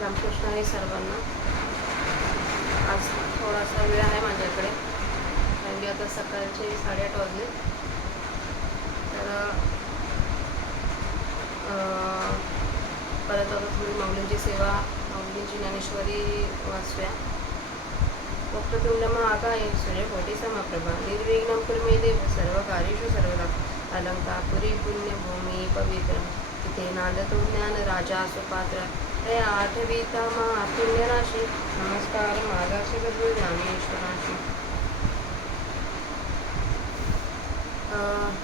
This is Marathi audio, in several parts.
रामकृष्ण आहे सर्वांना. आज थोडासा वेळ आहे माझ्याकडे, कारण की आता सकाळचे 8:30 वाजले. तर परत आता थोडी माऊलींची सेवा, माऊलींची ज्ञानेश्वरी वाचूया. वक्रतुंड महाकाय सूर्यकोटी समप्रभा निर्विघ्नं कुरु देव सर्वकार्येषु सर्वदा. अलंकापुरी पुण्यभूमी पवित्र तिथे नांदतो ज्ञान राजा सुपात्र. तया आठवीता महापुण्यराशी नमस्कार माझा सद्गुरू ज्ञानेश्वराशी.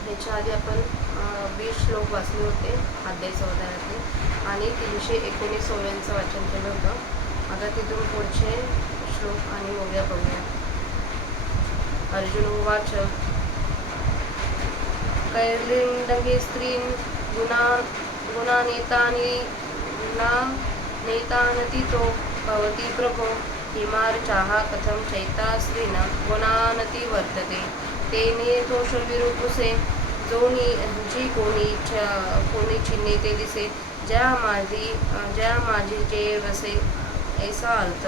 याच्या आधी आपण 20 श्लोक वाचले होते अध्याय 14 आणि 319 ओव्यांचं वाचन केलं होतं. आता तिथून पुढचे श्लोक आणि ओव्या बघूया. अर्जुन उवाच कैर्लिङ्गे स्त्रीं गुणानेतानतीतो भवति प्रभो किमार्चाः कथं चैता स्त्रीन् गुणानती वर्तते तेने दोषविरूपुसे जी कोणी चिन्हे ते दिसे ज्या माझी जे वसे ऐसा अर्थ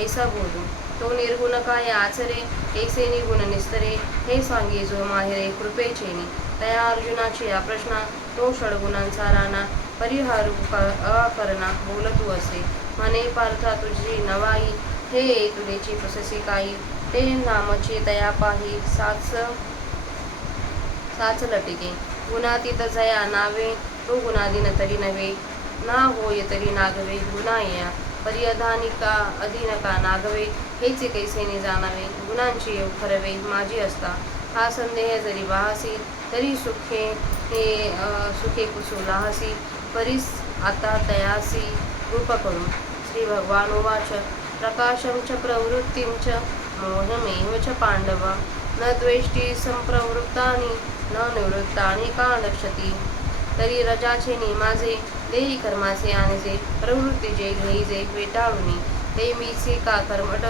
ऐसा बोलू तो निर्गुण काय आचरे ऐसे निगुण निस्तरे हे सांगे जो माहेरे कृपेचेनी. तया अर्जुनाची या प्रश्न तो षडगुणांचा राणा परिहारू अकरणा बोलतू असे म्हणे पार्था तुझी नवाई हे तुलेची पुससी काही ते नामची तया पाही साच लटिके गुणातीत जया नावे तो गुणाधीन तरी नव्हे ना होय तरी नागवे गुणाया पर्यधानिका अधीनका नागवे हेचे कैसेने जाणावे गुणांची येऊ खरवे माझी असता हा संदेह जरी वाहसी तरी सुखे कुसू लाहसी परीस आता तयासी रूप करून. श्री भगवान उवाच प्रकाशं च प्रवृत्तिं च मोहमेव च पांडव न द्वेष्टी संप्रवृत्तानि न निवृत्तानि का लक्षती. तरी रजाचे माझे देही कर्माचे आणजे प्रवृत्तीचे घेईजे वेटाळुनी ते मीचे का कर्मट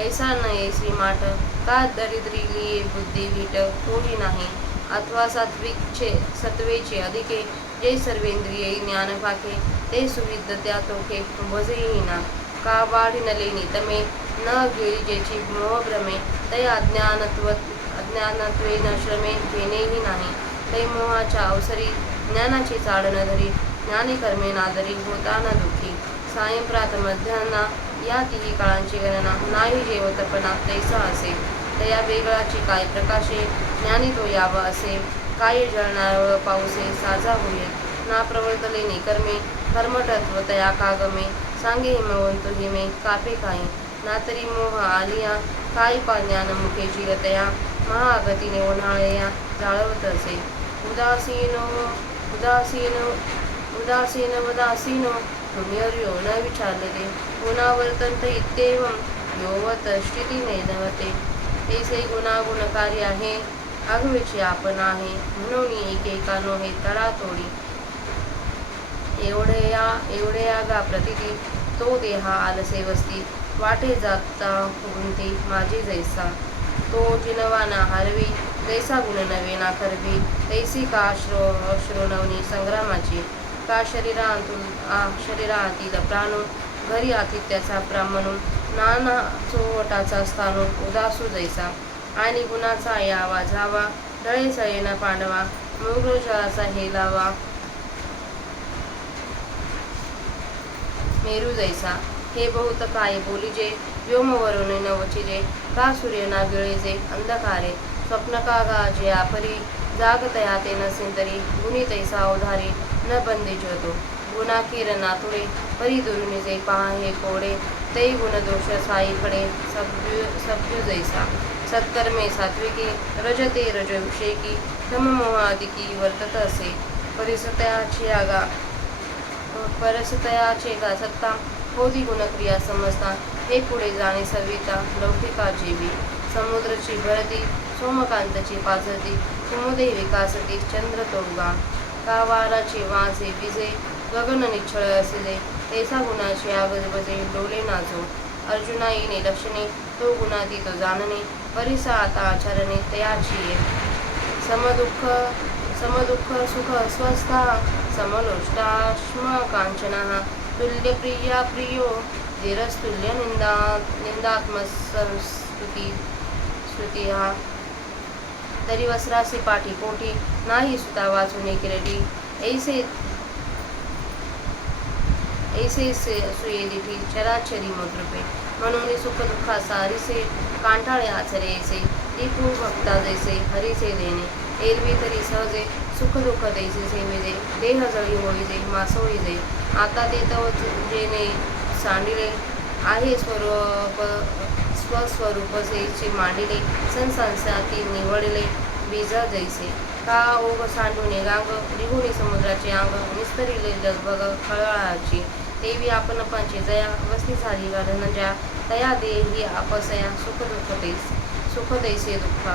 ऐसा न श्रीमाठ का दरिद्री लिये बुद्धी वीट कोणी नाही अथवा सत्वेचे अधिके जे सर्वेंद्रिये ज्ञान पाके ते सुविद्ध त्या तोखे भजेही ना का वाढिनलेनी तमे न गिळीजेची मोहभ्रमे ते अज्ञानत्वे न श्रमे घेणेही नाही ते मोहाच्या अवसरी ज्ञानाची चाडण धरी ज्ञानी कर्मे नादरी होता न दुःखी. सायंप्रात मध्यान्हा या तिही काळांची गणना नाही जेवतपणा तैसा असे तया वेगळाची काय प्रकाशे ज्ञानी तो यावा असे काय जळणारळ पाऊसे साजा होईल ना प्रवर्तलेनी कर्मे कर्मठत्व तया कागमे सांगे हिमवंतु हिमे कापे काही ना तरी मोह आलिया काय पा ज्ञान मुखे चिरतया महागतीने उन्हाळया जाळवत असे. उदासीन वदासीनो पुण्यर्यो न विचारले गुणावर्तंत इत्येवं योवत स्थिती नैनवते ऐसे गुणागुणकारी आहे आगवेची आपण आहे म्हणून एकेकानो हे तळातोडी एवढे आगा प्रतिती तो देहा आलसे वस्ती वाटे जाता गुंती माझी जैसा तो जिनवाना हरवी जैसा गुण नवे ना करवी तैसी का श्रोणवणी संग्रामाची का शरीरातील प्राणू घरी आतिथ्याचा ब्राह्मणू नाना चोवटाचा स्थानो उदासू जैसा आणि गुणाचा यावा जावा डळे सळेना पांडवा मृगजळाचा हेलावा मेरू जैसा. हे बहुत काय बोलिजे व्योमवरून नवचिजे का सूर्य ना गिळेजे अंधकारे स्वप्न का गाजे आपरी जागतया ते नसेंतरी गुणी तैसा अवधारे न बंदे जतो गुणा किरणा तुडे परी दुरुनिजे पहा हे कोडे ते गुणदोष साईकडे सभ्यू जैसा. सत्कर्मे सात्विकी रजते रजविषयकी तममोहादिकी वर्तत असे परसतयाचे गा सत्ता होती गुणक्रिया समजता हे पुढे जाणे सविता लौकिका जेवी समुद्रची भरती सोमकांतची पाजती कुमुदे विकासती चंद्र तोगा का वाराचे वाजे विजे गगन निच्छळ असिले तैसा गुणाची आगज बजे डोले नाजो. अर्जुना येणे लक्षणे तो गुणातीत जाणणे परिसा आता आचरणे तयाची समदुःख सुख स्वस्था समलोष्टाश्म कांचना तुल्यप्रिया प्रियो धीरस्तुल्य निंदात्मसंस्तुती स्तुती हा तरी वस्त्रासी पाठी पोटी नाही सुता वाचून किरटी ऐसे सुये दिठी चराचरी मद्रुपे म्हणून सुख दुःखा सारिसे कांटाळे आचरे ऐसे दीपू भक्ता जैसे हरिसे देणे एरवी तरी सहजे सुख दुःख दैसे सेविजे देह जळी होईजे मासोळी जे आता ते तव जेणे सांडिले आहे स्वस्वरूप सेचे मांडिले संसांसाती निवडले बीजा जैसे का ओघ सांडूने गांग निघुणी समुद्राचे अंग निस्तरिले लगबग खळाळाची देवी आपण पंचे जया वस्ती झाली वा धनंजया तया देही अपसया सुख दैसे दुःख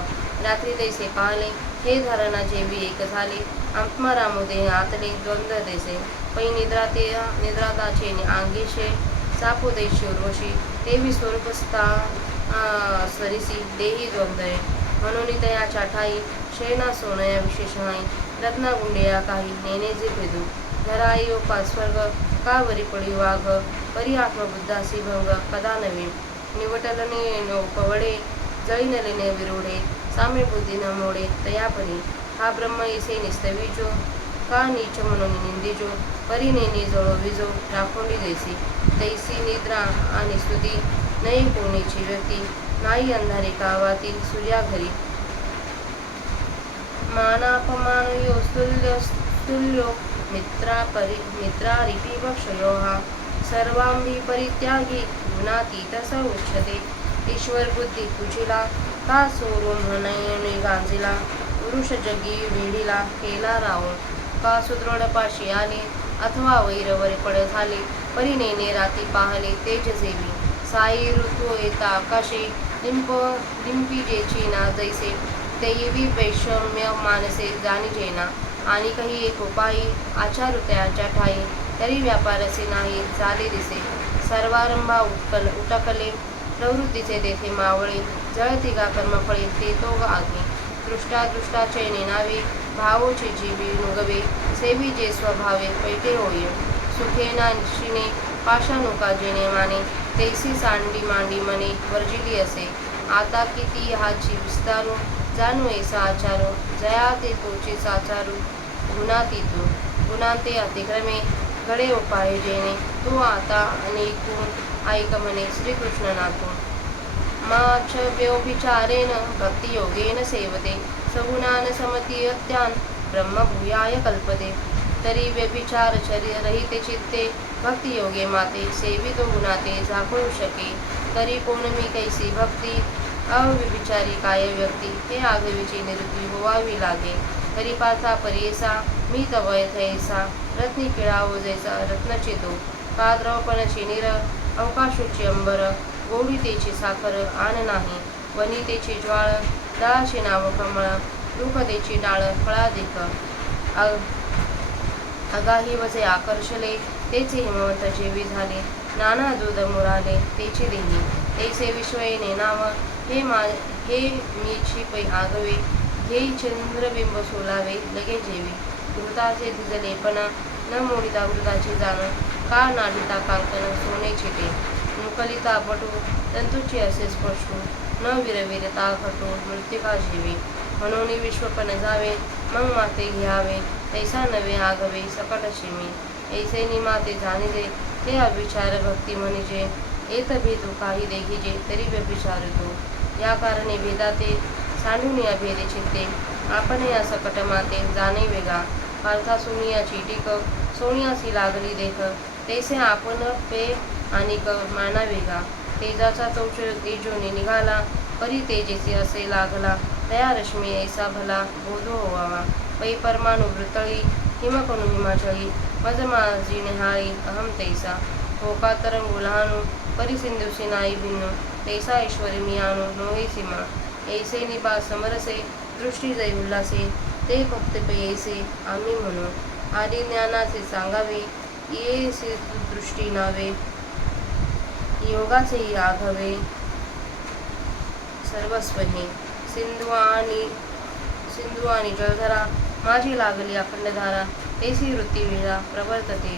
रात्री दैसे पाहले हे धारणा जेवी एक झाले आत्मा रामुदे आतले द्वंद्व दैसे पै निद्राताचे अंगेशे सापो दैशी उर्वशी देवी स्वरूपस्था स्वरिसी देही द्वंद्वय म्हणून तयाच्या ठाई शेणा सोनया विशेष नाही रत्नागुंडिया काही नेने जे भेदू धराई स्वर्ग का वरी पडी वाघ परी आत्मबुद्धासी भंग कदा नवे निवटलने नो पवडे जळीनलेने विरोडे सामे बुद्धी न मोडे तयापरी हा ब्रह्म इसे निस्तवीजो का नीच म्हणून निंदिजो परी नेने जळो विजो राखोंडी दैसी दैसी निद्रा आणि स्तुती नाही कोणीची व्यक्ती नाही अंधारी कावाती सूर्या घरी मानापमान यो स्तुल्यो मित्रारिपी वक्षयो हा सर्वांबी परित्यागी गुणातीत स उच्यते ईश्वर बुद्धी तुझिला का सोरो म्हणणे गांजिला पुरुष जगी वेढीला केला रावण का सुदृढ पाशी आले अथवा वैरवरे पड झाले परिनेने राती पाहले तेज जेवी साई ऋतू येता आकाशे लिंपी जेची ना जैसे दैवी वैषम्य मानसे जाणी जेना आणि काही एक उपायी आचारुत्याच्या ठाई तरी व्यापारसे नाही झाले दिसे सर्वारंभा उटकले प्रवृत्तीचे तेथे मावळे जळती का कर्मफळे ते तो आग्ने दृष्टाचे नेनावे भावोचे जीवी नुगवे सेवी जे स्वभावे पैटे होय सुखेना निशिने पाशानुका जेणे माने तैसी सांडी मांडी मने वर्जिली असे आता किती हाची विस्तारू जाणू ऐसा आचारो जया ते तोचे साचारू गुणांते अतिक्रमे घडे उपाय जेणे तो आता अनेकून ऐक म्हणे श्रीकृष्ण नाथून माच व्यभिचारेण भक्तियोगेन सेवते सगुणान समतीयत्यान ब्रह्मभूयाय कल्पते तरी व्यभिचार रहिते चित्ते भक्तियोगे माते सेवितो गुणाते झाकळू शके तरी कोण मी कैसी भक्ती अव्यभिचारी काय व्यक्ती हे आगवीची निवृत्ती होवावी लागे तरी पार्था परियेसा मी तव यथैसा रत्नी किळावो जैसा रत्नचितो का द्रवपणाची निर अवकाशूची अंबर गोडीतेची साखर आन नाही वनितेची ज्वाळ दळाची नाव कमळ रुखतेची डाळ फळाधिक अगाही वजे आकर्षले तेचे हिमवंत जेवी झाले नाना दूध मुराले तेचे देही तेचे विश्वयने नाव हे मीची पै आगवे हे चंद्रबिंब सोलावे लगे जेवी घृताचे धिजलेपणा न मोडिता घृताची जाण का नाडिता कांकन सोनेचे ते मुकलिता पटू तंतूची असे स्पष्टू न विरविरता घटू मृत्तिका जेवी म्हणून विश्वपण जावे मग माते घ्यावे तैसा नवे आगवे सकट शिमी ऐसे निमाते जाणिले ते अविचार भक्ती म्हणजे येत भेदू काही देखिजे तरी व्यभिचारतो या कारणे भेदाते सांडून या भेदे चित्ते आपण या सकट माते जाणे वेगा पार्था सोनियाची टीक सोनियासी लागली देख तैसे आपण पे आणि माना वेगा तेजाचा तोच तेजोने निघाला परी तेजेचे असे लागला तया रश्मी ऐसा भला बोधो होवावा पै परमाणु वृतळी हिमकणु हिमाचळी मज माझी निहाळी अहम तैसा होका तरंगू लहानू परिसिंधुसी नाई भिन्नू तैसा ऐश्वरी मियानू नोहे सीमा ऐसे निबा समरसे दृष्टी जै उल्हासे ते फक्त पैसे आम्ही म्हणू आदी ज्ञानाचे सांगावे ये दृष्टी नावे योगाचेही आघावे सर्वस्व हे सिंधू आणि जलधरा माझी लागली अखंडधारा तेसी वृत्ती वेळा प्रवर्तते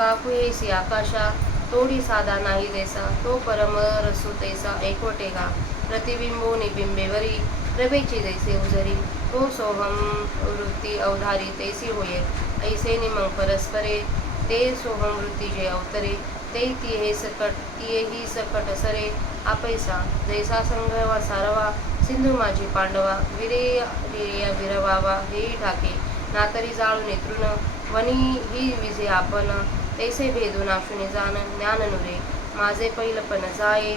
काकुयेसी आकाशा तोडी साधा नाही जैसा तो परम रसू तैसा एकवटेगा प्रतिबिंबो निबिंबेवरी प्रभेची जैसे उजरी तो सोहम वृत्ती अवधारी तैसी होये ऐसे निमंग परस्परे ते सोहम वृत्ती जे अवतरे ते तियेही सकट सरे आपैसा जैसा संघवा सारवा सिंधू माझी पांडवा विरे विरवावा हेही ठाके नातरी जाळून तृण वनी ही विजे आपण तैसे भेदून आशुने जाण ज्ञान नुरे माझे पैलपण जाये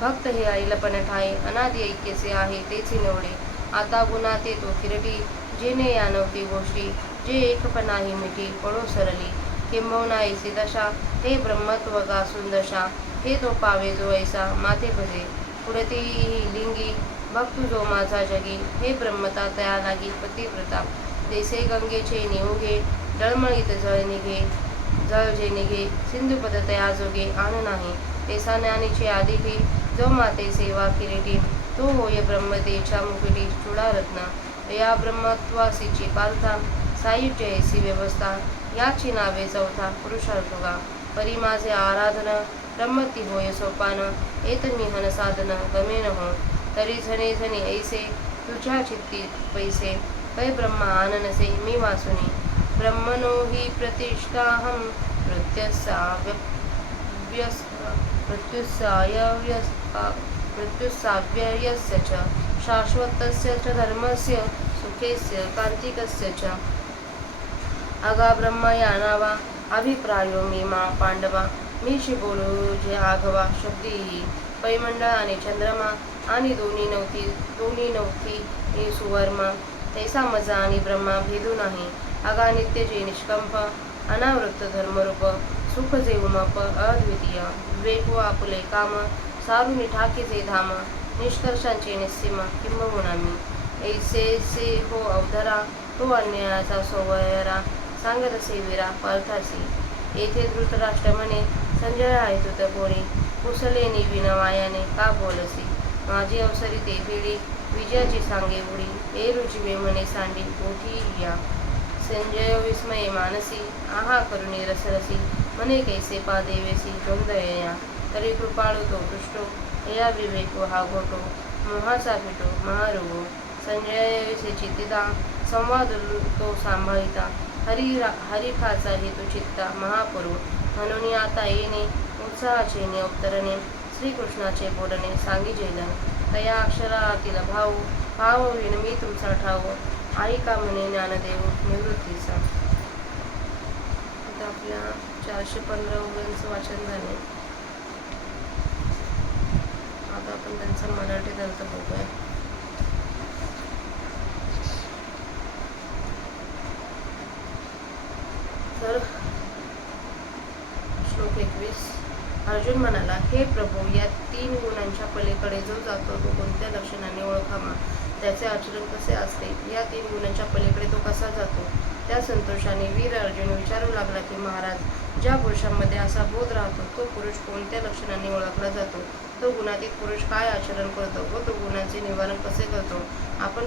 भक्त हे ऐलपण ठाये अनादि ऐक्यचे आहे तेची निवडे आता गुणात येतो किरटी जेने या नव्हती गोष्टी जे एकपणाही मिठी पळो सरली किंबहुना ऐसी दशा हे ब्रह्मत्व गासून दशा हे तो पावे जो ऐसा माथे भजे पुढती ही लिंगी भक्तु जो माझा जगी हे ब्रह्मता तया लागी पतिव्रता जैसे गंगेचे निउगे डळमळीत जळ जे निघे सिंधुपद तया जोगे आन नाही तेसा ज्ञानीचे आदिठी जो माते सेवा किरीटी तो होय ब्रह्मतेच्या मुकुटी चूडारत्न या ब्रह्मत्वासीची पालथा सायुज्य ऐसी व्यवस्था याची नावे चौथा पुरुषार्थोगा परी माझे आराधन ब्रह्मती होय सोपान एत निहन साधन गमेन हो तरी झणे झणे ऐसे तुझ्या चित्ती पैसे पै ब्रह्मा आननसे मी वासुनी ब्रह्मणो हि प्रतिष्ठाहं मृत्युस्साव्ययस्य च शाश्वतस्य च धर्मस्य सुखेस्य कांतिकस्य च अगा ब्रह्मा या नावा अभिप्रायो मी मा पांडवा मीशी बोलू जे आघवा शब्दी पैमंडळ आणि चंद्रमा आणि दोन्ही नवती सुवर्मा तैसा मजा आणि ब्रह्मा भेदू नाही अगा नित्य जे निष्कंप अनावृत्त धर्मरूप सुख जे उमप अद्वितीय विवेक व आपुले काम सारुनी ठाकीचे धाम निष्कर्षांचे निस्सीमा किंबहुना मी ऐसे हो अवधरा तो अन्यायाचा सोवयरा सांगत सेविरा पार्थासी येथे धृतराष्ट्र म्हणे संजय आहे तुत कोणी कुसलेनी विनवायाने का बोलसी माझी अवसरी ते भिडी विजयाची सांगे उडी ए रुजिवे म्हणे सांडी मोठी या संजय विस्मये मानसी आहा करुणी रसरसी म्हणे कैसे पा देवेसी द्वंद्वया तरी कृपाळू तो दृष्टो या विवेको हा घोटो मोहाचा फिटो महारुगो संजय चित्तिता संवाद तो सांभाळिता हरिखाचा हेतू चित्ता महापूर्व म्हणून आता येणे उत्साहाचे अवतरणे श्रीकृष्णाचे बोलणे सांगिजेला तया अक्षरातील भाव विण मी तुमचा ठाव ऐका म्हणे ज्ञानदेव निवृत्तीचा. आता आपल्या 415 ओव्यांचं वाचन झाले. आता आपण त्यांचा मराठी अर्थ बघूया. तर श्लोक 21. अर्जुन म्हणाला, हे प्रभू, या 3 गुणांच्या पलीकडे जो जातो तो कोणत्या लक्षणाने ओळखावा, त्याचे आचरण कसे असते, या 3 गुणांच्या पलीकडे तो कसा जातो. त्या संतोषाने वीर अर्जुन विचारू लागला की महाराज, ज्या पुरुषांमध्ये असा बोध राहतो तो पुरुष कोणत्या लक्षणाने ओळखला जातो, तो गुणातीत पुरुष काय आचरण करतो व तो गुणांचे निवारण कसे करतो. आपण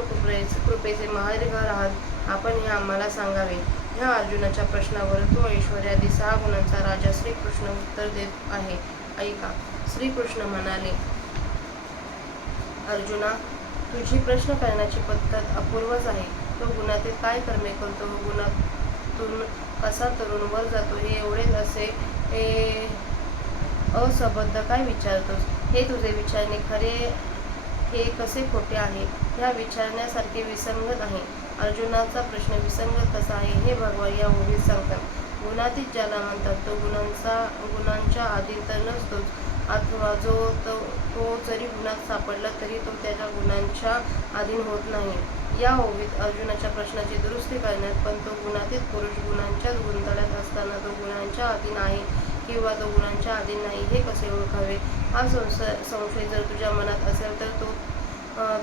कृपेचे माहेरघर आहात, आपण हे आम्हाला सांगावे. ह्या अर्जुनाच्या प्रश्नावर तो ऐश्वर्यादी 6 गुणांचा राजा श्रीकृष्ण उत्तर देत आहे. ऐका. श्रीकृष्ण म्हणाले, अर्जुना, तुझी प्रश्न करण्याची पद्धत अपूर्वच आहे. तो गुणातील काय कर्मे करतो व गुणातून कसा तरुण वर जातो हे एवढेच असे असंबद्ध काय विचारतोस. हे तुझे विचारणे खरे हे कसे खोटे आहे, ह्या विचारण्यासारखे विसंगत आहे. अर्जुनाचा प्रश्न विसंगत कसा आहे हे भगवान या ओळीत सांगतात. गुणातीत ज्याला म्हणतात तो गुणांच्या अधीन तर नसतोच, अथवा तो जरी गुणात सापडला तरी तो त्याच्या गुणांच्या अधीन होत नाही. या ओळीत अर्जुनाच्या प्रश्नाची दुरुस्ती करण्यात पण तो गुणातीत पुरुष गुणांच्याच गुंतड्यात असताना तो गुणांच्या अधीन आहे किंवा तो गुणांच्या अधीन नाही हे कसे ओळखावे, हा संशय जर तुझ्या मनात असेल तर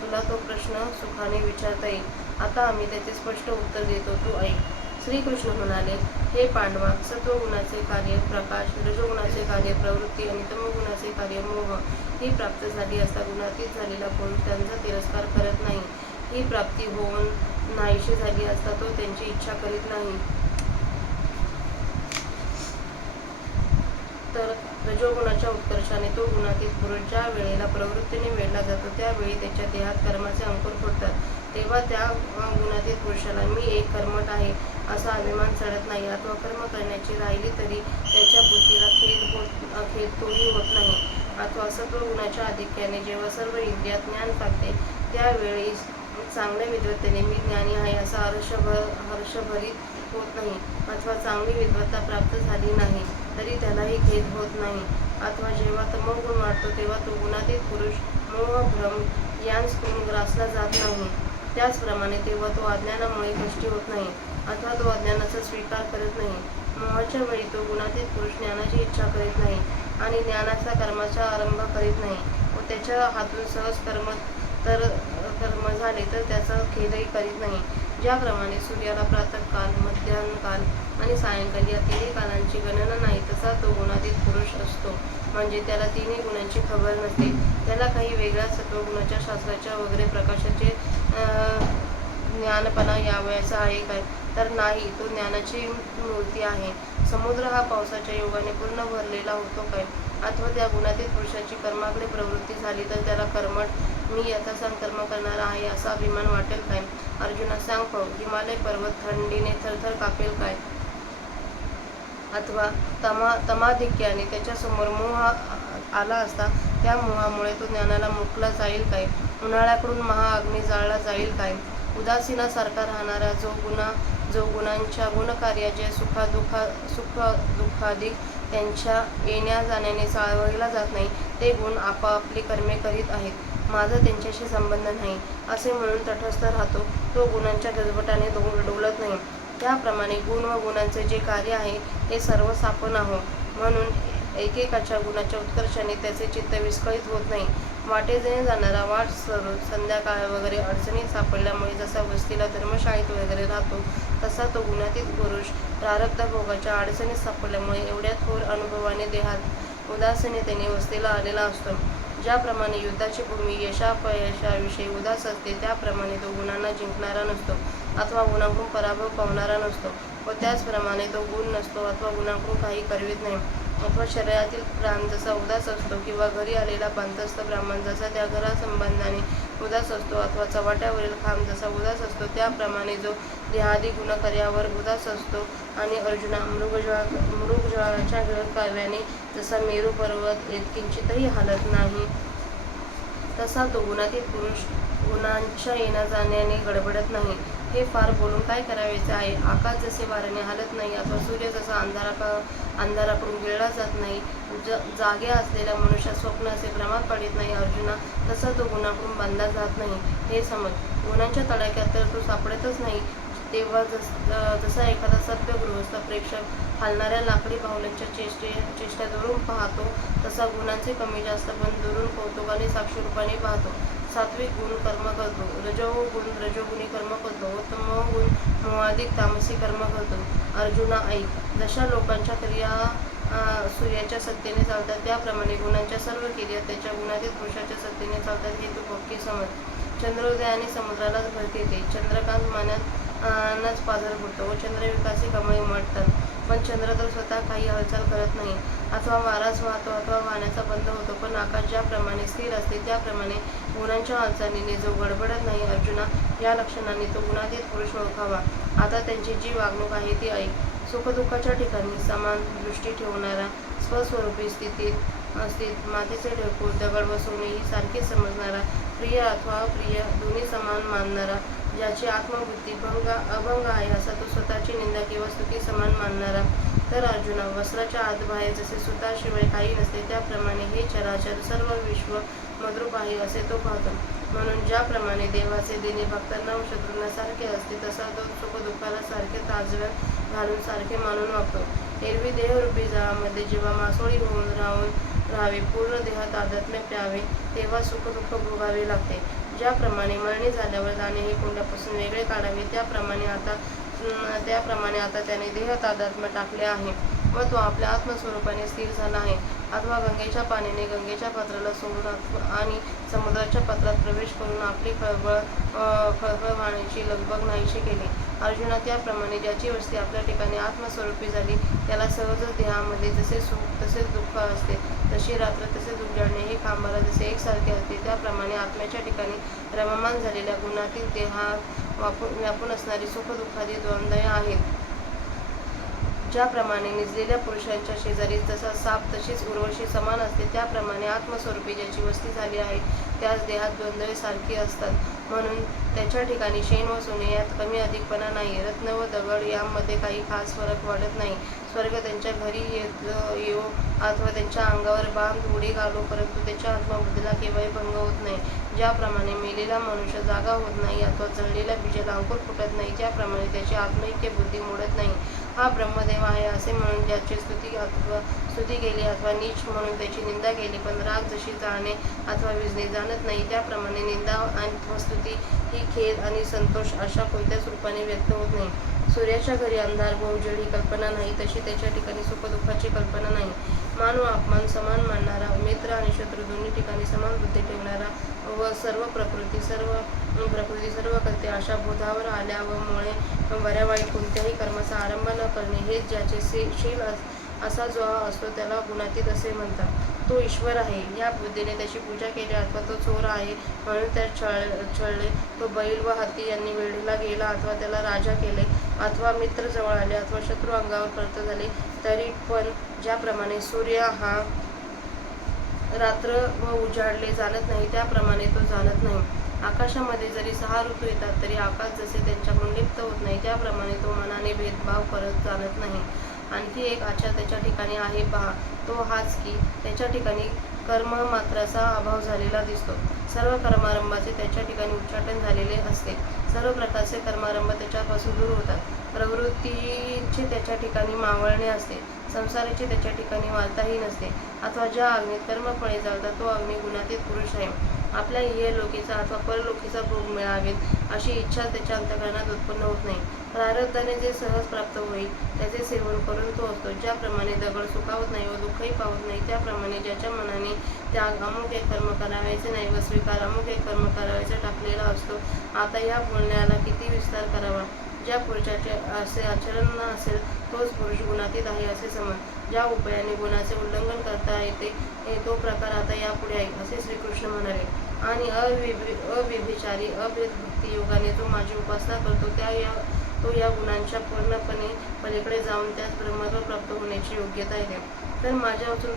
तुला तो प्रश्न सुखाने विचारता येईल. आता आम्ही त्याचे स्पष्ट उत्तर देतो, तू ऐक. श्रीकृष्ण म्हणाले, हे पांडवा, सत्वगुणाचे कार्य प्रकाश, रजोगुणाचे कार्य प्रवृत्ती आणि तमोगुणाचे कार्य मोह ही प्राप्त झाली असता गुणातीत झालेला पुरुष त्यांचा तिरस्कार करत नाही. ही प्राप्ती होऊन नाहीशी झाली असता तो त्यांची इच्छा करीत नाही. तर रजोगुणाच्या उत्कर्षाने तो गुणातीत पुरुष ज्या वेळेला प्रवृत्तीने वेढला जातो त्यावेळी त्याच्या देहात कर्माचे अंकुर फुटतात. तेव्हा त्या गुणातीत पुरुषाला मी एक कर्मठ आहे असा अभिमान चढत नाही, अथवा कर्म करण्याची राहिली तरी त्याच्या बुद्धीला खेद तोही होत नाही. अथवा सत्वगुणाच्या आधिक्याने जेव्हा सर्व इंद्रियात ज्ञान प्राप्ते त्यावेळी चांगल्या विद्वत्तेने मी ज्ञानी आहे असा हर्षभरीत होत नाही. अथवा चांगली विद्वत्ता प्राप्त झाली नाही तरी त्यालाही खेद होत नाही. अथवा जेव्हा तमोगुण वाढतो तेव्हा तो गुणातीत पुरुष मोह भ्रम यांस्तून ग्रासला जात नाही. त्याचप्रमाणे तेव्हा तो अज्ञानामुळे कष्टी होत नाही, अथवा तो अज्ञानाचा स्वीकार करत नाही. मोहाच्या वेळी तो गुणातीत पुरुष ज्ञानाची इच्छा करीत नाही आणि ज्ञानाचा कर्माचा आरंभ करीत नाही व त्याच्या हातून सहज कर्म झाले तर त्याचा खेदही करीत नाही. ज्याप्रमाणे सूर्याला प्रातःकाल, मध्यान्हकाल आणि सायंकाल या तिन्ही कालांची गणना नाही तसा तो गुणातीत पुरुष असतो. म्हणजे त्याला तिन्ही गुणांची खबर नसते. त्याला काही वेगळ्या सत्वगुणाच्या, शास्त्राच्या वगैरे प्रकाशाचे ज्ञानपणा यावयाचा आहे काय? तर नाही, तो ज्ञानाची मूर्ती आहे. समुद्र हा पावसाच्या योगाने पूर्ण भरलेला होतो काय? अथवा त्या गुणातीत पुरुषाची कर्माकडे प्रवृत्ती झाली तर त्याला कर्मठ मी यथासांग कर्म करणार आहे असा अभिमान वाटेल काय? अर्जुना सांग पाहू, हिमालय पर्वत थंडीने थरथर कापेल काय? अथवा तमाधिक्याने त्याच्यासमोर मोह आला असता त्या मोहामुळे तो ज्ञानाला मुकला जाईल काय? उन्हाळ्याकडून महाअग्नी जाळला जाईल काय? उदासीनासारखा राहणारा जो गुणांच्या गुणकार्याचे सुखदुःखाधिक त्यांच्या येण्या जाण्याने चाळवला जात नाही, ते गुण आपापली कर्मे करीत आहेत, माझा त्यांच्याशी संबंध नाही असे म्हणून तटस्थ राहतो, तो गुणांच्या गजबटाने डोलत नाही. त्याप्रमाणे गुण व गुणांचे जे कार्य आहे ते सर्व सापन आहो, म्हणून एकेकाच्या गुणाच्या उत्कर्षाने त्याचे चित्त विस्कळीत होत नाही. वाटेने जाणारा वाट सरून संध्याकाळ वगैरे अडचणीत सापडल्यामुळे जसा वस्तीला धर्मशाळेत वगैरे राहतो तसा तो गुणातीत पुरुष प्रारब्ध भोगाच्या अडचणीत सापडल्यामुळे एवढ्या थोर अनुभवाने देहात उदासीनतेने वस्तीला आलेला असतो. ज्याप्रमाणे युद्धाची भूमी यशापयशाविषयी उदास असते त्याप्रमाणे तो गुणांना जिंकणारा नसतो अथवा गुणांकडून पराभव पावणारा नसतो व त्याचप्रमाणे तो गुण नसतो अथवा गुणांकडून काही करवित नाही. अथवा शरीरातील प्राण जसा उदास असतो किंवा घरी आलेला पांतस्थ ब्राह्मण जसा त्या घरासंबंधाने उदास असतो अथवा चव्हाट्यावरील खांब जसा उदास असतो त्याप्रमाणे जो देहादी गुणकार्यावर उदास असतो. आणि अर्जुना, मृगजळाच्या कार्याने जसा मेरू पर्वत किंचितही हालत नाही तसा तो गुणातीत पुरुष गुणांच्या येण्या जाण्याने गडबडत नाही. हे फार बोलून काय करायचे आहे? आकाश जसे वाऱ्याने हालत नाही अथवा सूर्य जसा अंधाराकडून गिळला जात नाही, जागे असलेल्या मनुष्या स्वप्न असे भ्रमात पडित नाही अर्जुना, तसा तो गुणाकडून बांधला जात नाही. हे समज, गुणांच्या तडाख्यात तर तो सापडतच नाही. तेव्हा जसा एखादा सभ्य गृहस्थ प्रेक्षक हालणाऱ्या लाकडी बाहुल्यांच्या चेष्टा दुरून पाहतो तसा गुणांचे कमी जास्त पण दुरून कौतुकाने साक्षीरूपाने पाहतो. सात्विक गुण कर्म करतो, रजोगुण रजोगुणी कर्म करतो व तमोगुण मोहाधिक तामसी कर्म करतो. अर्जुना ऐक, जशा लोकांच्या क्रिया सूर्याच्या सत्तेने चालतात त्याप्रमाणे गुणांच्या सर्व क्रिया त्याच्या गुणातीत पुरुषाच्या सत्तेने चालतात, हे तू पक्की समज. चंद्रोदयाने समुद्रालाच भरती येते, चंद्रकांत मान्याच पाझर फुटतो व चंद्रविकासी कमळे उमटतात, पण चंद्र तर स्वतः काही हालचाल करत नाही. अथवा वाराच वाहतो अथवा वाहण्याचा बंद होतो, पण आकाश ज्याप्रमाणे स्थिर असते त्याप्रमाणे गुणांच्या हालचालीने जो गडबडत नाही. अर्जुना, या लक्षणांनी तो गुणातीत पुरुष ओळखावा. आता त्यांची जी वागणूक आहे ती ऐक. सुखदुःखाच्या ठिकाणी समान दृष्टी ठेवणारा, स्वस्वरूपी स्थित मातेचे ढेकूळ दगड व सोनेही सारखे समजणारा, प्रिय अथवा अप्रिय दोन्ही समान मानणारा, ज्याची आत्मबुद्धी अभंग आहे असा तो स्वतःची निंदा किंवा स्तुती समान मानणारा. तर अर्जुना, वस्त्राच्या आत बाहेर जसे सुताशिवाय काही नसते त्याप्रमाणे हे चराचर सर्व विश्व मद्रूप आहे असे तो पाहतो. म्हणून ज्याप्रमाणे देवाचे देणे भक्तांना व शत्रूंना सारखे असते तसा तो सुखदुःखाला सारखे ताजव्यात घालून सारखे मानून वागतो. एरवी देहरूपी जाळामध्ये जेव्हा मासोळी होऊन राहावे, पूर्ण देहात आध्यात्म्य प्यावे, तेव्हा सुखदुःख भोगावे लागते. ज्याप्रमाणे मरणी झाल्यावर दाणे हे कुंडापासून वेगळे काढावे त्याप्रमाणे आता त्याने देहात आध्यात्म टाकले आहे व तो आपल्या आत्मस्वरूपाने स्थिर झाला आहे. अथवा गंगेच्या पाण्याने गंगेच्या पात्राला सोडून आणि समुद्राच्या पात्रात प्रवेश करून आपली खळखळ वाहण्याची लगबग नाहीशी केली. अर्जुना, त्याप्रमाणे ज्याची वस्ती आपल्या ठिकाणी आत्मस्वरूपी झाली त्याला सहजच देहामध्ये जसे सुख तसेच दुःख असते, तशी रात्र तसेच उजाडणे हे खांबाला जसे एकसारखे असते, त्याप्रमाणे आत्म्याच्या ठिकाणी रममाण झालेल्या गुणातील देहात व्यापून असणारी सुख दुःखादी द्वंद्वे आहेत. ज्याप्रमाणे निजलेल्या पुरुषांच्या शेजारी जसा साप तशीच उर्वशी समान असते, त्याप्रमाणे आत्मस्वरूपी ज्याची वस्ती झाली आहे त्याच देहात द्वंद्वे सारखी असतात. म्हणून त्याच्या ठिकाणी शेण व सोने यात कमी अधिकपणा नाही, रत्न व दगड यामध्ये काही खास फरक वाटत नाही. स्वर्ग त्यांच्या घरी येवो अथवा त्यांच्या अंगावर बाण उडी घालो, परंतु त्याच्या आत्मबुद्धीला केव्हाही भंग होत नाही. ज्याप्रमाणे मेलेला मनुष्य जागा होत नाही अथवा जळलेल्या बीजाला अंकुर फुटत नाही, त्याप्रमाणे त्याची आत्मैक्य बुद्धी मोडत नाही. हा ब्रह्मदेव आहे असे म्हणून ज्याची स्तुती केली अथवा नीच म्हणून त्याची निंदा केली, पण राग जशी जाणणे अथवा विझणे जाणत नाही, त्याप्रमाणे निंदा अथवा स्तुती ही खेद आणि संतोष अशा कोणत्याच रूपाने व्यक्त होत नाही. सूर्याच्या घरी अंधार व उजेड ही कल्पना नाही, तशी त्याच्या ठिकाणी सुखदुःखाची कल्पना नाही. मान व अपमान समान मानणारा, मित्र आणि शत्रू दोन्ही ठिकाणी समान बुद्धी ठेवणारा व सर्व प्रकृती सर्व करते अशा बोधावर आल्यामुळे बऱ्या वाईट कोणत्याही कर्माचा आरंभ न करणे हेच ज्याचे शील असा जो असतो त्याला गुणातीत असे म्हणतात. तो ईश्वर आहे या बुद्धीने त्याची पूजा केली अथवा तो चोर आहे म्हणून त्या छळले, तो बैल व हत्ती यांनी वेढीला गेला अथवा त्याला राजा केले, अथवा मित्र जवळ आले अथवा शत्रू अंगावर परत झाले, तरी पण ज्याप्रमाणे सूर्य हा रात्र व उजाडले जाणत नाही त्याप्रमाणे तो जाणत नाही. आकाशामध्ये जरी 6 ऋतू येतात तरी आकाश जसे त्यांच्याकडून लिप्त होत नाही, त्याप्रमाणे तो मनाने भेदभाव करत जाणत नाही. आणखी एक आचार त्याच्या ठिकाणी आहे पहा, तो हाच की त्याच्या ठिकाणी कर्म मात्राचा अभाव झालेला दिसतो. सर्व कर्मारंभाचे त्याच्या ठिकाणी उच्चाटन झालेले असते, सर्व प्रकारचे कर्मारंभ त्याच्यापासून दूर होतात. प्रवृत्तीचे त्याच्या ठिकाणी मावळणे असते, संसाराची त्याच्या ठिकाणी वार्ताही नसते, अथवा ज्या अग्नीत कर्मफळे जळतात तो अग्नी गुणातीत पुरुष आहे. आपल्या इहलोकीचा अथवा परलोकीचा भोग मिळावेत अशी इच्छा त्याच्या अंतःकरणात उत्पन्न होत नाही. प्रारब्धाने जे सहज प्राप्त होईल त्याचे सेवन करून तो असतो. ज्याप्रमाणे दगड सुखावत नाही व दुःखही पावत नाही, त्याप्रमाणे ज्याच्या मनाने त्याग अमुक एक कर्म करावयाचे नाही व स्वीकार अमुक एक कर्म करावयाचा टाकलेला असतो. आता या बोलण्याला किती विस्तार करावा. ज्या पुरुषाचे असे आचरण असेल तोच पुरुष गुणातीत आहे असे समज. ज्या उपायाने गुणाचे उल्लंघन करता येते तो प्रकार आता यापुढे आहे असे श्रीकृष्ण म्हणाले. आणि अव्यभिचारी अभेद भक्ती योगाने जो माझी उपासना करतो तो या गुणांच्या पूर्णपणे पलीकडे जाऊन त्यास ब्रह्मत्व प्राप्त होण्याची योग्यता येते. तर माझ्यापासून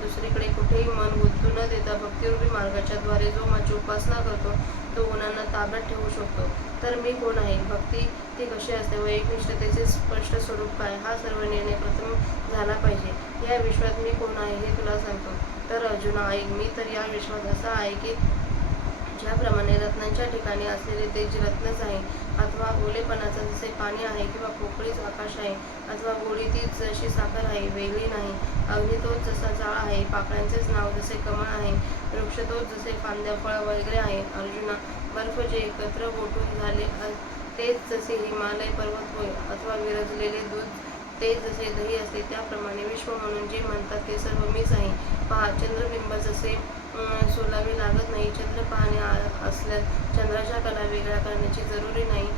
दुसरीकडे कुठेही मन गुंतू न देता भक्तिरूपी मार्गाच्या द्वारे जो माझी उपासना करतो तो गुणांना ताब्यात ठेवू शकतो. तर मी कोण आहे, भक्ती ती कशी असते व एकनिष्ठतेचे स्पष्ट स्वरूप काय, हा सर्व निर्णय प्रथम झाला पाहिजे. या विश्वात मी कोण आहे हे तुला सांगतो. तर अर्जुना ऐक, मी तर या विश्वात असा आहे की ज्याप्रमाणे रत्नांच्या ठिकाणी असलेले तेज रत्नच आहे, अथवा ओलेपणाचा जसे पाणी आहे किंवा पोकळीच आकाश आहे, अथवा गोडी तीच जशी साखर आहे वेगळी नाही, अग्नी तोच जसा जाळ आहे, पाकळ्यांचेच नाव जसे कमळ आहे, वृक्ष तोच जसे फांद्या फळ वगैरे आहे. अर्जुना, बर्फ जे एकत्र गोठून झाले तेच जसे हिमालय पर्वत होय, अथवा विरजलेले दूध तेच जसे दही असते, त्याप्रमाणे विश्व म्हणून जे म्हणतात ते सर्व मीच आहे. पहा, चंद्रबिंब जसे सोलावे लागत नाही, चंद्र पाहणे असल्यास चंद्राच्या कला वेगळ्या करण्याची जरुरी नाही.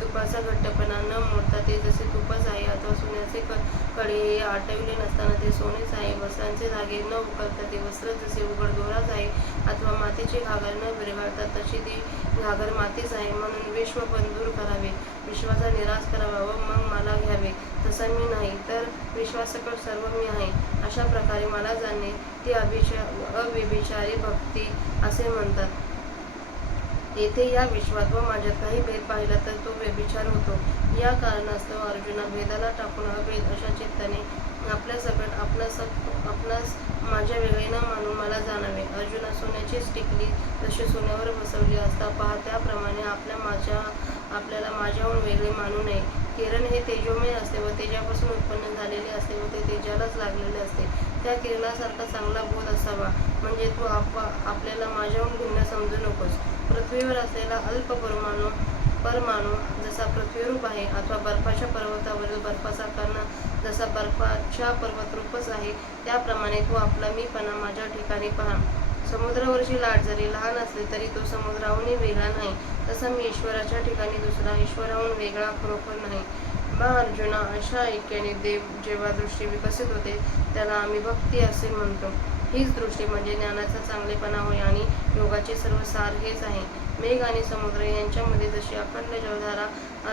तुपाचा घट्टपणा न मोडता ते जसे तुपच आहे, अथवा सोन्याचे कडे हे आटविले नसताना ते सोनेच आहे, वस्त्रांचे धागे न उकळता ते वस्त्र जसे उघड दोराच आहे, अथवा मातीची घागर न विरघळता तशी ती घागर मातीच आहे. म्हणून विश्व पण दूर करावे, विश्वाचा निराश करावा व मग मला घ्यावे, तसा मी नाही, तर विश्वासकट सर्व मी आहे अशा प्रकारे मला जाणणे ती अव्यभिचारी भक्ती असे म्हणतात. येथे या विश्वात व माझ्यात काही भेद पाहिला तर तो व्यभिचार होतो. या कारणास्तव अर्जुना, भेदाला टाकून अभेद अशा चित्ताने आपल्यासकट आपणास माझ्या वेगळे न मानून मला जाणावे. अर्जुना, सोन्याचीच टिकली जशी सोन्यावर बसवली असता पहा, त्याप्रमाणे आपल्याला माझ्याहून वेगळे मानू नये. किरण हे तेजोमय असते व तेजापासून उत्पन्न झालेले असते व ते तेजालाच लागलेले असते. त्या किरणासारखा चांगला बोध असावा, म्हणजे तू आपल्याला माझ्याहून भिन्न समजू नकोस. पृथ्वीवर असलेला अल्प परमाणू जसा पृथ्वीरूप आहे, अथवा बर्फाच्या पर्वतावरील बर्फाचा कण जसा बर्फाच्या पर्वतरूपच आहे, त्याप्रमाणे तू आपला मीपणा माझ्या ठिकाणी पहा. समुद्रावरची लाट जरी लहान असली तरी तो समुद्राहूनही वेगळा नाही, तसा मी ईश्वराच्या ठिकाणी दुसरा ईश्वराहून वेगळा खरोखर नाही. बा अर्जुना, अशा ऐक्याने देव जेव्हा दृष्टी विकसित होते त्याला आम्ही भक्ती असे म्हणतो. हीच दृष्टी म्हणजे ज्ञानाचा चांगलेपणा होय आणि योगाचे सर्व सार हेच आहे. मेघ आणि समुद्र यांच्यामध्ये जशी अखंड जलधारा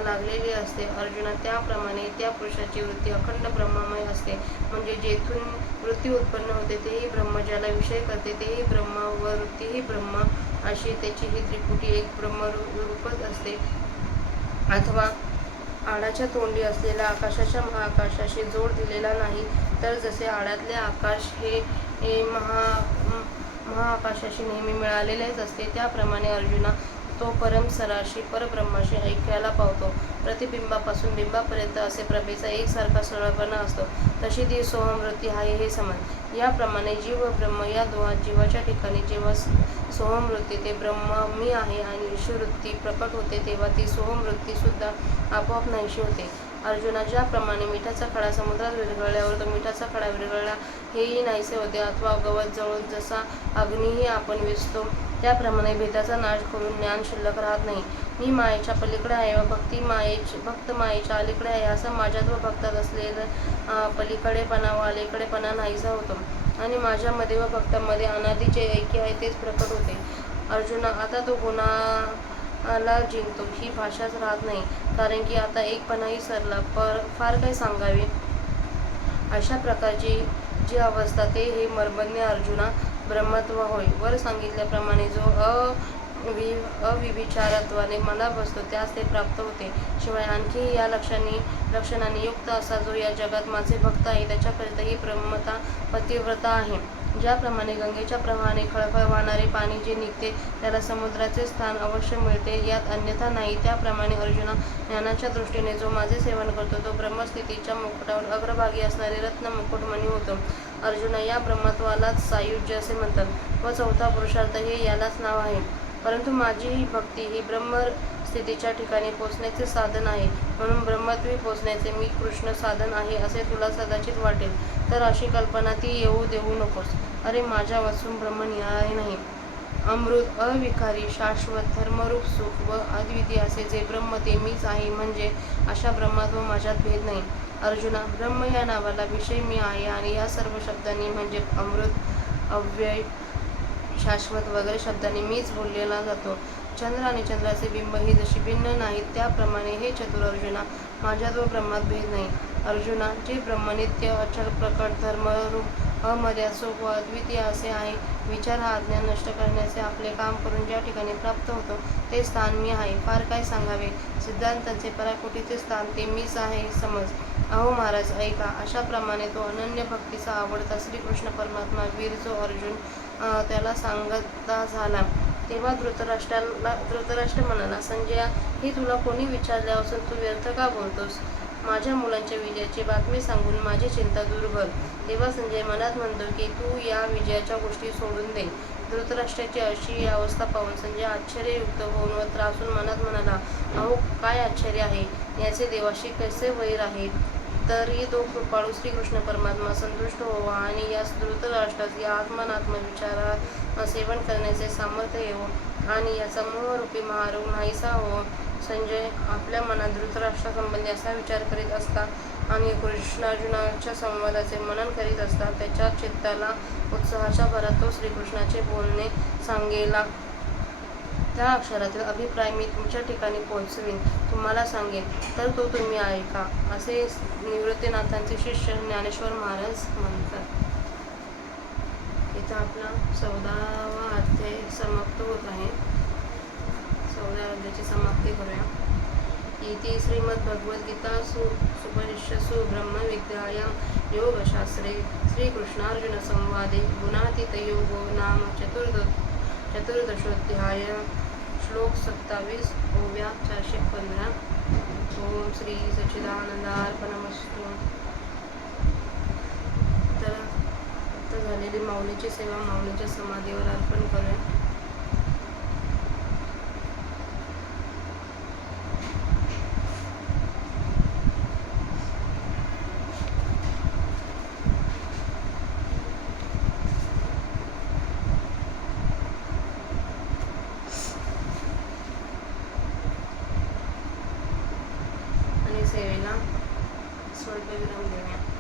लागलेली असते अर्जुना, त्याप्रमाणे त्या पुरुषाची वृत्ती अखंड ब्रह्ममय असते. म्हणजे जेथून वृत्ती उत्पन्न होते तेही ब्रह्म, ज्याला विषय करते तेही ब्रह्म व वृत्तीही ब्रह्म, अशी त्याची ही त्रिपुटी एक ब्रह्मरूपच असते. अथवा आडाच्या तोंडी असलेल्या आकाशाच्या महाआकाशाशी जोड दिलेला नाही, तर जसे आडातले आकाश हे महाआकाशाशी नेहमी मिळालेलेच असते, त्याप्रमाणे अर्जुना तो परमसराशी परब्रह्माशी ऐक्याला पावतो. प्रतिबिंबापासून बिंबापर्यंत असे प्रभेचा एकसारखा सरळपणा असतो, तशी ती सोहमवृत्ती आहे हे समज. याप्रमाणे जीव व ब्रह्म या दोहात जीवाच्या ठिकाणी जेव्हा सोहमवृत्ती ते ब्रह्म मी आहे आणि ईश्वरवृत्ती प्रकट होते तेव्हा ती सोहमवृत्ती सुद्धा आपोआप नाहीशी होते. अर्जुना, ज्याप्रमाणे मिठाचा खडा समुद्रात विरघळल्यावर तो मिठाचा खडा विरघळला हेही नाहीसे होते, अथवा गवत जळून जसा अग्नीही आपण विझतो त्याप्रमाणे भेदाचा नाश करून ज्ञान शिल्लक राहत नाही. मी मायेच्या पलीकडे आहे व भक्त मायेच्या अलीकडे आहे, असा माझ्यात व भक्तात असलेला पलीकडेपणा व अलीकडेपणा नाहीसा होतो आणि माझ्यामध्ये व भक्तामध्ये अनादि जे ऐक्य आहे तेच प्रकट होते. अर्जुना, आता तो गुणाला जिंकतो ही भाषाच राहत नाही, कारण की आता एकपणाही सरला. फार काय सांगावे. अशा प्रकारची जी अवस्था ते हे मर्मज्ञ अर्जुना ब्रह्मत्व होय. वर सांगितल्याप्रमाणे जो अविविचारत्वाने मनात बसतो त्यास ते प्राप्त होते. शिवाय आणखीही या लक्षणांनी युक्त असा जो या जगात माझे भक्त आहे त्याच्याकरिता ही ब्रह्मता पतिव्रता आहे. ज्याप्रमाणे गंगेच्या प्रवाहाने खळखळ वाहणारे पाणी जे निघते त्याला समुद्राचे स्थान अवश्य मिळते, यात अन्यथा नाही, त्याप्रमाणे अर्जुना ज्ञानाच्या दृष्टीने जो माझे सेवन करतो तो ब्रह्मस्थितीच्या मुकुटावर अग्रभागी असणारे रत्न मुकुटमणी होतो. अर्जुना, या ब्रह्मत्वालाच सायुज्य असे म्हणतात व चौथा पुरुषार्थ हे यालाच नाव आहे. परंतु माझी ही भक्ती ही ब्रह्मस्थितीच्या ठिकाणी पोचण्याचे साधन आहे, म्हणून ब्रह्मत्वी पोचण्याचे मी कृष्ण साधन आहे असे तुला कदाचित वाटेल, तर अशी कल्पना ती येऊ देऊ नकोस. अरे, माझ्या वाचून ब्रह्म निराळे नाही, अमृत, अविकारी, शाश्वत, धर्मरूप सुख व अद्वितीय असे जे ब्रह्म ते मीच आहे, म्हणजे अशा ब्रह्मात व माझ्यात भेद नाही. अर्जुना, ब्रह्म या नावाला विषय मी आहे आणि या सर्व शब्दांनी म्हणजे अमृत, अव्यय, शाश्वत वगैरे शब्दांनी मीच बोललेला जातो. चंद्र आणि चंद्राचे बिंब ही जशी भिन्न नाहीत त्याप्रमाणे हे चतुर अर्जुना माझ्यात व ब्रह्मात भेद नाही. अर्जुना, जे ब्रह्म नित्य, अचल, प्रकट, धर्मरूप, अमर्याद, सुख व अद्वितीय असे आहे, विचार हा अज्ञान नष्ट करण्याचे आपले काम करून ज्या ठिकाणी प्राप्त होतो ते स्थान मी आहे. फार काय सांगावे. सिद्धांतांचे पराकोटीचे स्थान ते मीच आहे समज. अहो महाराज, ऐका. अशाप्रमाणे तो अनन्य भक्तीचा आवडता श्रीकृष्ण परमात्मा वीर जो अर्जुन त्याला सांगता झाला तेव्हा धृतराष्ट्र म्हणाला, संजया, ही तुला कोणी विचारले असून तू व्यर्थ का बोलतोस? माझ्या मुलांच्या विजयाची बातमी सांगून माझी चिंता दूर कर. तेव्हा संजय मनात म्हणतो की तू या विजयाच्या गोष्टी सोडून दे. धृतराष्ट्राची अशी अवस्था पाहून संजय आश्चर्ययुक्त होऊन व त्रासून मनात म्हणाला, अहो, काय आश्चर्य आहे, याचे देवाशी कसे वैर आहे? तरी तो कृपाळू श्रीकृष्ण परमात्मा संतुष्ट होवा आणि या धृतराष्ट्रास या आत्मनात्म विचारा सेवन करण्याचे सामर्थ्य येवो आणि याचा मोहरूपी महारोग नाहीसा हो. संजय आपल्या मनात धृतराष्ट्रासंबंधी असा विचार करीत असता आणि कृष्णार्जुनाच्या संवादाचे मनन करीत असता त्याच्या चित्ताला उत्साहाच्या भरात तो श्रीकृष्णाचे बोलणे सांगेला. त्या अक्षरातील अभिप्राय मी तुमच्या ठिकाणी पोहोचवीन, तुम्हाला सांगेन, तर तो तुम्ही ऐका, असे निवृत्तीनाथांचे शिष्य ज्ञानेश्वर महाराज म्हणतात. इथं आपला 14वा अध्याय समाप्त होत आहे. 14व्या अध्यायाची समाप्ती करूया. इति श्रीमद्भगवद्गीतासु उपनिषत्सु ब्रह्मविद्यायां योगशास्त्रे श्रीकृष्णार्जुनसंवादे गुणातीतयोगो नाम चतुर्दशोऽध्याय. श्लोक 27 ओव्या 415. ओम श्री सच्चिदानंदार्पणमस्तु. तर आता झालेली माऊलीची सेवा माऊलीच्या समाधीवर अर्पण करूया. सेवेला स्वल्पविराम देऊया.